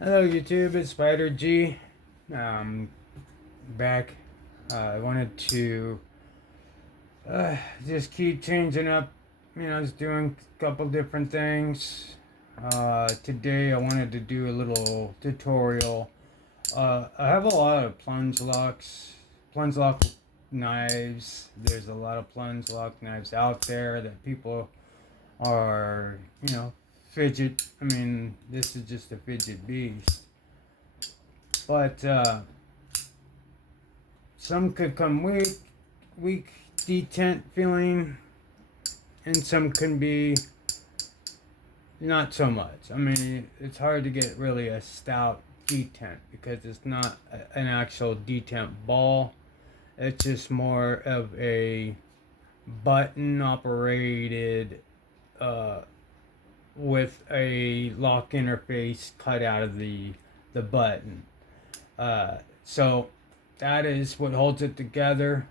Hello YouTube, it's Spider G. Back. I wanted to just keep changing up, just doing a couple different things. Today I wanted to do a little tutorial. I have a lot of plunge lock knives. There's a lot of plunge lock knives out there that people are, fidget. I mean, this is just a fidget beast. But some could come weak detent feeling, and some can be not so much. I mean, it's hard to get really a stout detent because it's not an actual detent ball. It's just more of a button operated uh, with a lock interface cut out of the button. So that is what holds it together.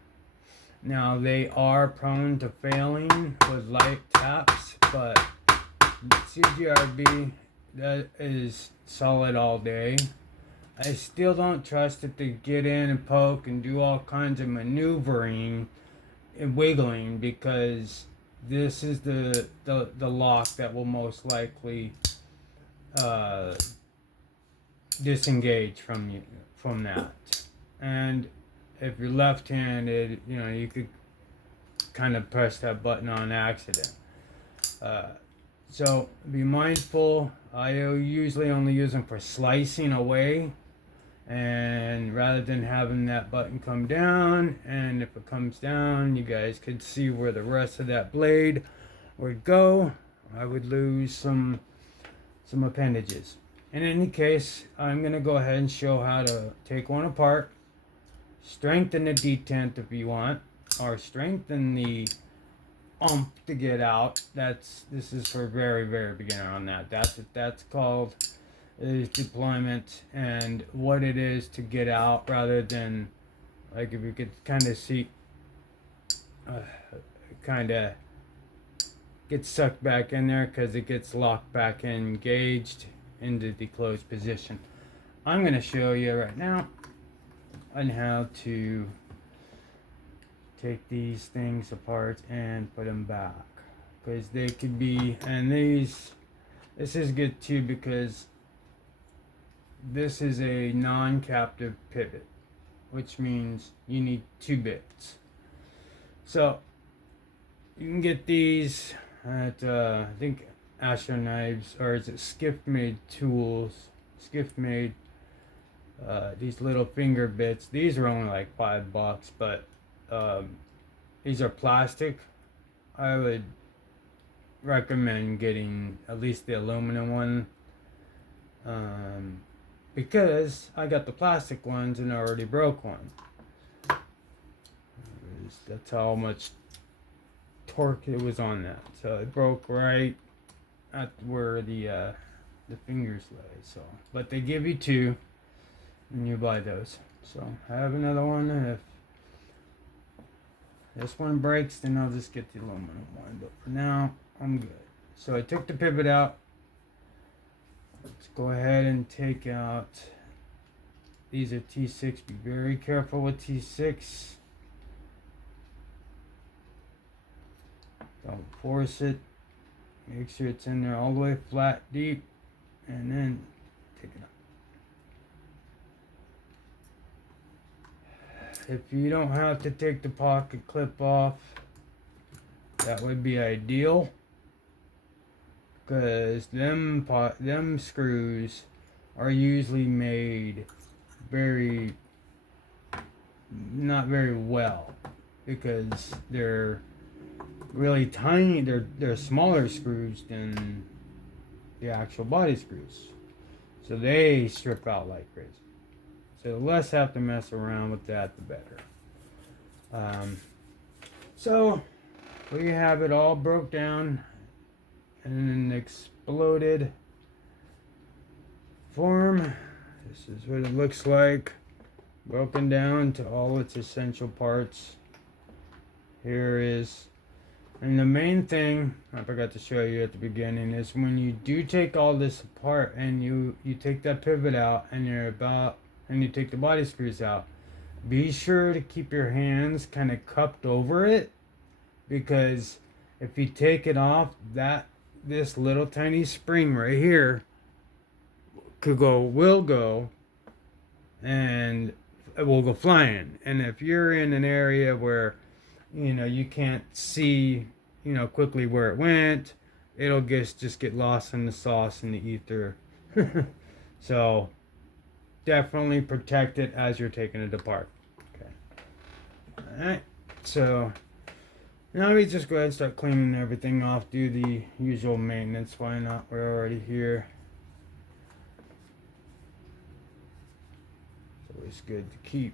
Now they are prone to failing with light taps, but CJRB that is solid all day. I still don't trust it to get in and poke and do all kinds of maneuvering and wiggling because this is the lock that will most likely uh, disengage from that. And if you're left-handed, you could kind of press that button on accident. Uh, so be mindful. I usually only use them for slicing away, and rather than having that button come down, and if it comes down, you guys could see where the rest of that blade would go. I would lose some appendages. In any case, I'm going to go ahead and show how to take one apart, strengthen the detent if you want, or strengthen the to get out. This is for very beginner on that. That's what that's called, is deployment, and what it is to get out, rather than like if you could kind of see, kind of get sucked back in there because it gets locked back engaged into the closed position. I'm going to show you right now on how to take these things apart and put them back, because they could be, and this is good too because this is a non-captive pivot, which means you need 2 bits. So you can get these at I think Astro Knives, or is it Skiff Made Tools, Skiff Made. These little finger bits, these are only like $5, but these are plastic. I would recommend getting at least the aluminum one, because I got the plastic ones and I already broke one. That's how much torque it was on that. So it broke right at where the fingers lay. So, but they give you 2, and you buy those. So I have another one. If this one breaks, then I'll just get the aluminum one. But for now, I'm good. So I took the pivot out. Let's go ahead and take out. These are T6. Be very careful with T6. Don't force it. Make sure it's in there all the way flat, deep, and then take it out. If you don't have to take the pocket clip off, that would be ideal, because them screws are usually made not very well, because they're really tiny. They're smaller screws than the actual body screws, so they strip out like crazy. So the less have to mess around with that, the better. So we have it all broke down in an exploded form. This is what it looks like, broken down to all its essential parts. Here is And the main thing I forgot to show you at the beginning is when you do take all this apart and you take that pivot out and you take the body screws out, be sure to keep your hands kind of cupped over it, because if you take it off, this little tiny spring right here will go, and it will go flying. And if you're in an area where you can't see quickly where it went, it'll just get lost in the sauce and the ether. So definitely protect it as you're taking it apart. Okay. All right. So now we just go ahead and start cleaning everything off. Do the usual maintenance. Why not? We're already here. It's always good to keep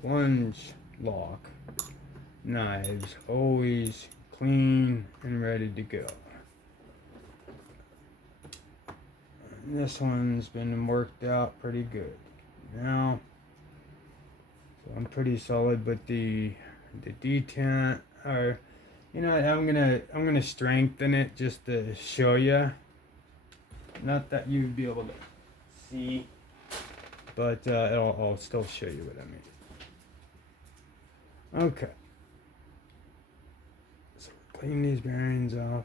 plunge lock knives always clean and ready to go. And this one's been worked out pretty good. Now, so I'm pretty solid, but the detent, or I'm gonna strengthen it just to show you. Not that you'd be able to see, but I'll still show you what I mean. Okay. So clean these bearings off.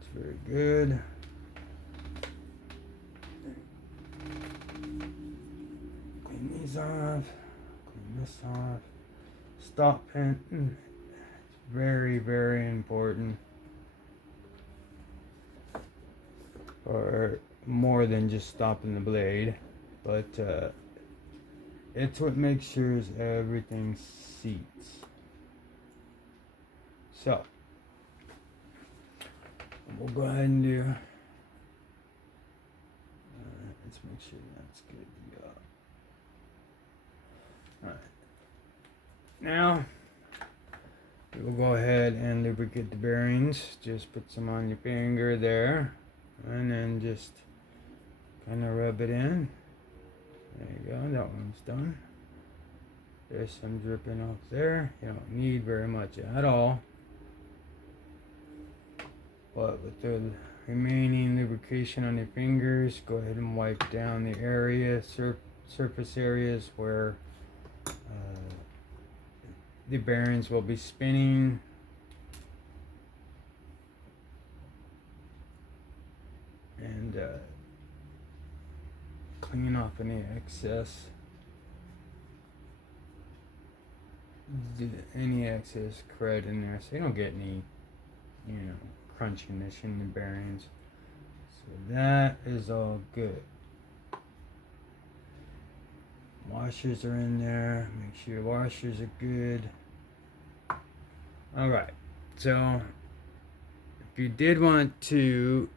It's very good. Clean these off. Clean this off. Stop pin. It's very, very important. Or more than just stopping the blade, but it's what makes sure everything seats. So we'll go ahead and do. Let's make sure that's good to go. All right. Now we'll go ahead and lubricate the bearings. Just put some on your finger there, and then just kind of rub it in. There you go, that one's done. There's some dripping off there. You don't need very much at all. But with the remaining lubrication on your fingers, go ahead and wipe down the area, surface areas where the bearings will be spinning. And clean off any excess crud in there, so you don't get any crunchiness in the bearings. So that is all good. Washers are in there. Make sure your washers are good. All right. So if you did want to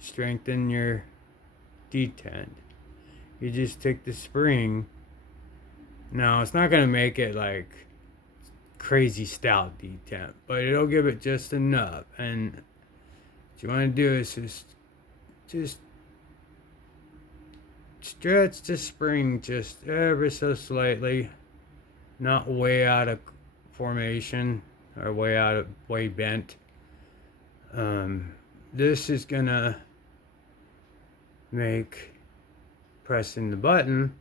strengthen your detent, you just take the spring. Now it's not going to make it like crazy stout detent, but it'll give it just enough. And what you want to do is just stretch the spring just ever so slightly, not way out of formation or way bent. This is gonna make pressing the button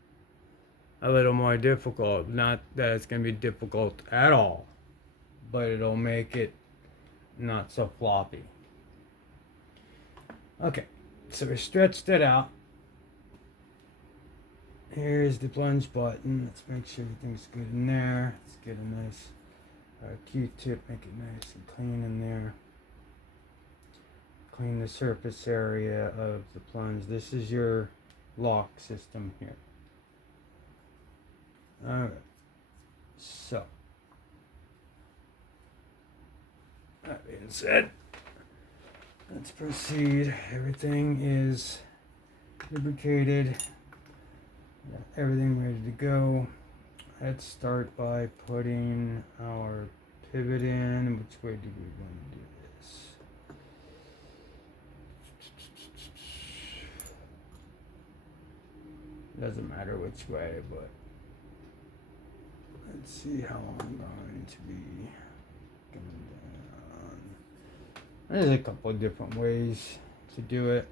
a little more difficult. Not that it's gonna be difficult at all, but it'll make it not so floppy. Okay, so we stretched it out. Here's the plunge button. Let's make sure everything's good in there. Let's get a nice Q-tip, make it nice and clean in there. Clean the surface area of the plunge. This is your lock system here. Alright, so that being said, let's proceed. Everything is lubricated, everything ready to go. Let's start by putting our pivot in. Which way do we want to do this? Doesn't matter which way, but let's see how I'm going to be coming down. There's a couple of different ways to do it.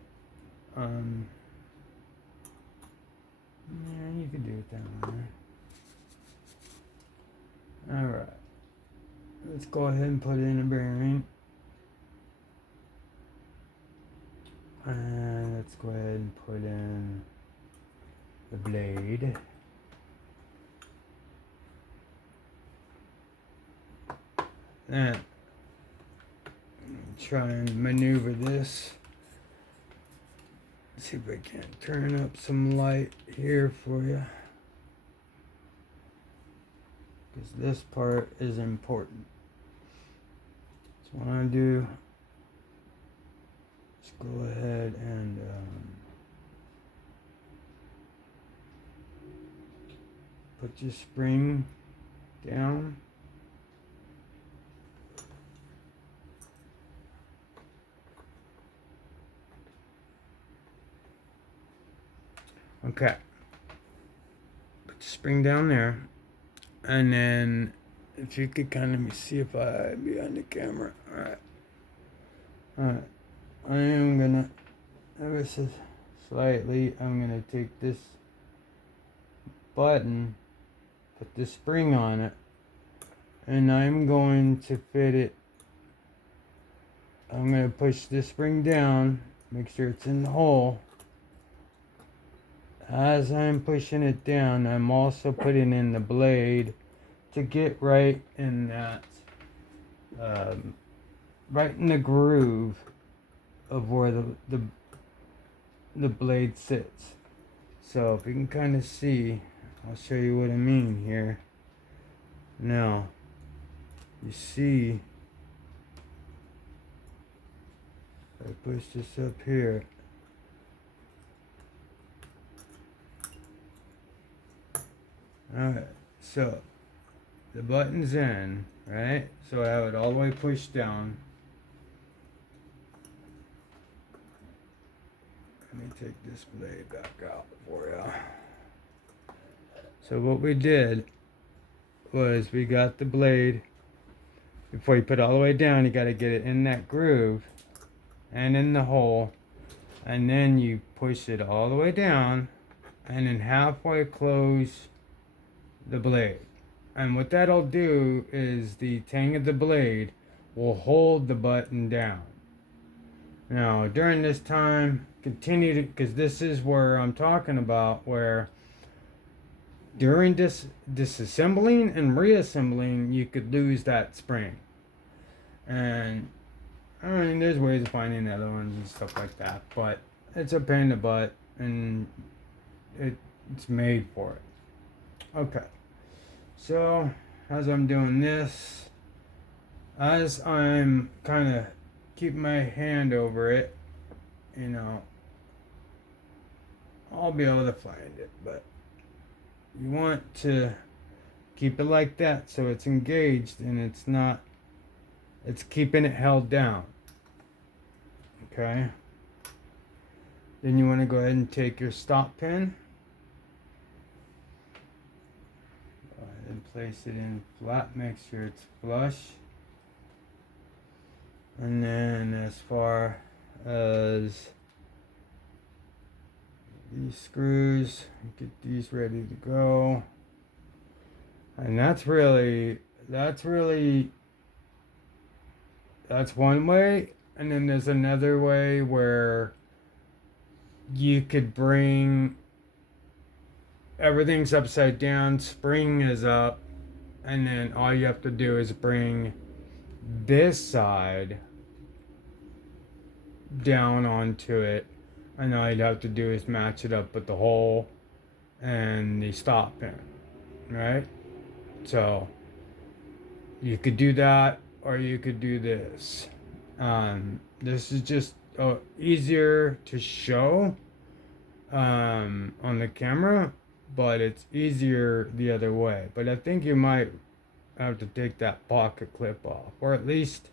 Yeah, you could do it down there. Alright. Let's go ahead and put in a bearing. And let's go ahead and put in the blade. And try and maneuver this. See if I can't turn up some light here for you. Because this part is important. So what I do, let's go ahead and put your spring down. Okay. Put the spring down there. And then if you could kind of see if I behind the camera. Alright. I am gonna ever so slightly, I'm gonna take this button, put the spring on it, and I'm going to fit it. I'm gonna push this spring down, make sure it's in the hole. As I'm pushing it down, I'm also putting in the blade to get right in that, right in the groove of where the blade sits. So if you can kind of see, I'll show you what I mean here. Now, you see, if I push this up here, alright, so the button's in, right? So I have it all the way pushed down. Let me take this blade back out for you. So what we did was we got the blade, before you put it all the way down, you got to get it in that groove and in the hole, and then you push it all the way down and then halfway close the blade. And what that'll do is the tang of the blade will hold the button down. Now during this time, continue to, because this is where I'm talking about, where during disassembling and reassembling, you could lose that spring. And I mean, there's ways of finding other ones and stuff like that, but it's a pain in the butt, and it's made for it. Okay. So, as I'm doing this, as I'm kind of keeping my hand over it, you know, I'll be able to find it, but you want to keep it like that so it's engaged and it's not, it's keeping it held down. Okay? Then you want to go ahead and take your stop pin. And place it in flat, make sure it's flush. And then as far as these screws, get these ready to go. And that's one way. And then there's another way where you could bring, everything's upside down, spring is up, and then all you have to do is bring this side down onto it, and all you'd have to do is match it up with the hole and the stop pin, right? So you could do that, or you could do this. This is just easier to show on the camera, but it's easier the other way. But I think you might have to take that pocket clip off, or at least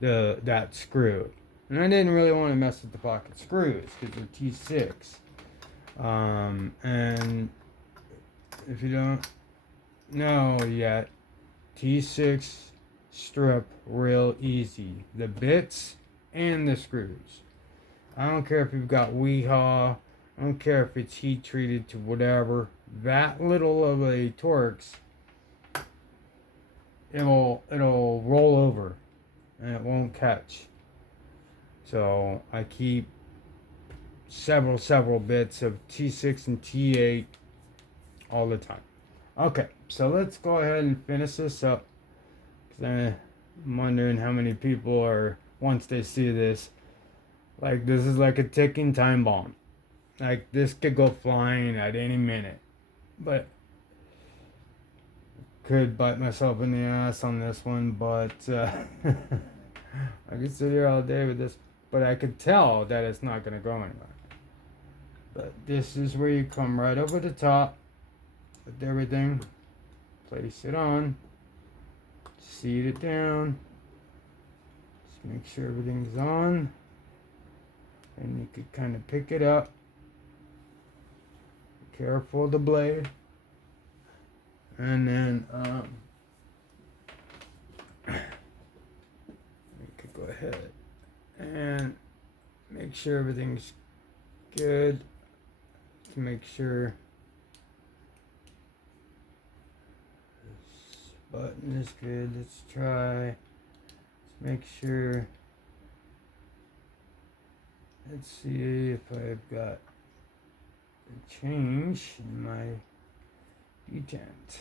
that screw. And I didn't really want to mess with the pocket screws because they're T6. And if you don't, know yet, T6 strip real easy. The bits and the screws. I don't care if you've got Weehaw. I don't care if it's heat treated to whatever. That little of a Torx, it'll roll over and it won't catch. So I keep several bits of T6 and T8 all the time. Okay, so let's go ahead and finish this up. I'm wondering how many people are, once they see this, like, this is like a ticking time bomb. Like, this could go flying at any minute. But could bite myself in the ass on this one, but I could sit here all day with this, but I could tell that it's not going to go anywhere. But this is where you come right over the top with everything, place it on, seat it down, just make sure everything's on, and you could kind of pick it up. Be careful of the blade. And then we could go ahead and make sure everything's good. To make sure this button is good. Let's try. Let's make sure. Let's see if I've got a change in my detent.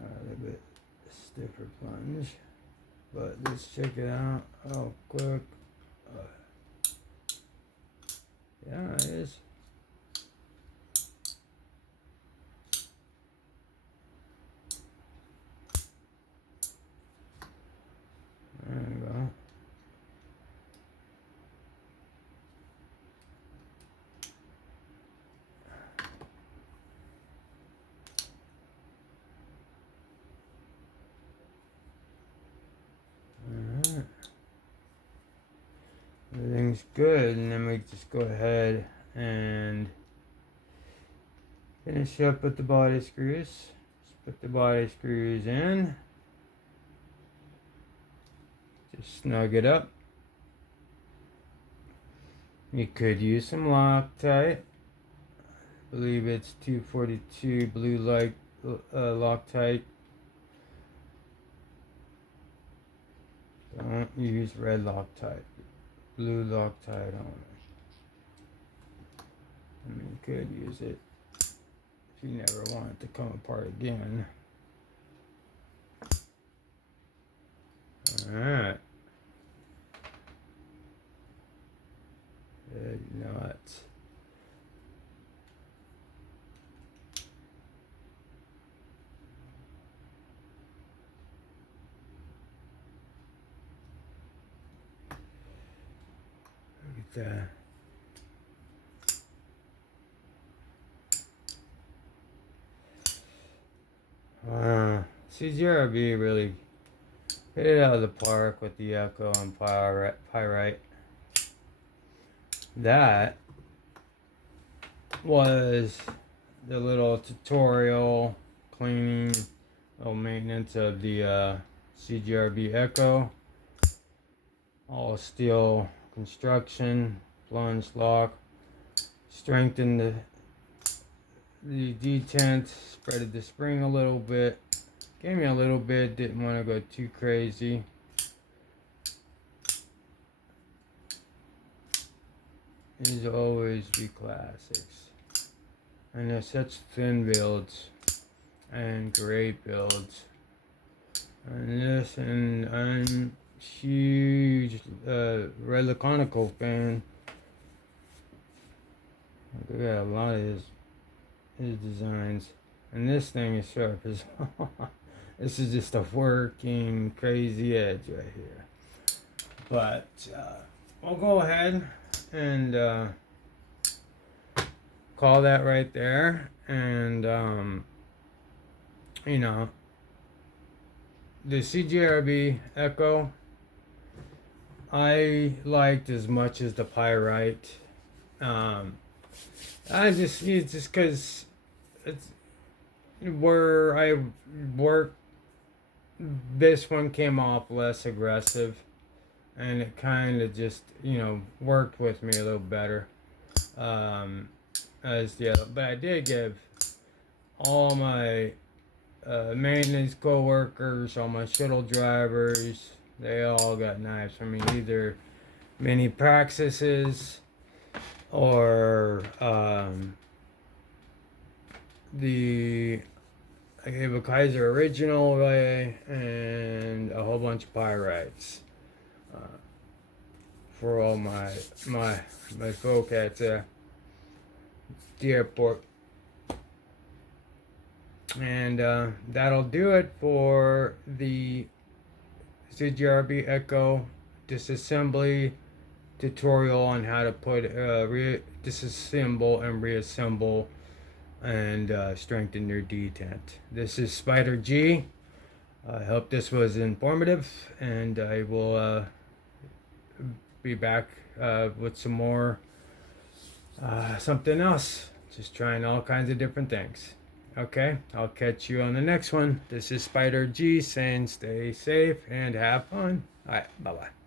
A little bit stiffer plunge, but let's check it out. Oh, quick. Yeah, it is. There we go. Everything's good, and then we just go ahead and finish up with the body screws. Just put the body screws in. Just snug it up. You could use some Loctite. I believe it's 242 blue light Loctite. Don't use red Loctite. Blue Loctite only. I mean, you could use it if you never want it to come apart again. Alright. Good nuts. Look at that. Wow. CJRB really hit it out of the park with the EKKO and Pyrite. That was the little tutorial cleaning, little maintenance of the CJRB EKKO. All steel construction, plunge lock, strengthened the detent, spreaded the spring a little bit, gave me a little bit, didn't want to go too crazy. These always be classics, and they're such thin builds and great builds. And this, and I'm huge Red Laconical fan. I got a lot of his designs, and this thing is sharp as well. This is just a working crazy edge right here. But we'll go ahead and call that right there. And you know, the CJRB EKKO I liked as much as the Pyrite. It's just because where I worked, this one came off less aggressive, and it kind of just, you know, worked with me a little better as the other. But I did give all my maintenance co-workers, all my shuttle drivers, they all got knives from me, either mini praxises or I gave a Kaiser original way and a whole bunch of pyrites for all my folk at the airport. And that'll do it for the CJRB EKKO disassembly tutorial on how to put disassemble and reassemble and strengthen your detent. This is Spider G. I hope this was informative, and I will be back with some more something else. Just trying all kinds of different things. Okay, I'll catch you on the next one. This is Spider G saying stay safe and have fun. All right, bye-bye.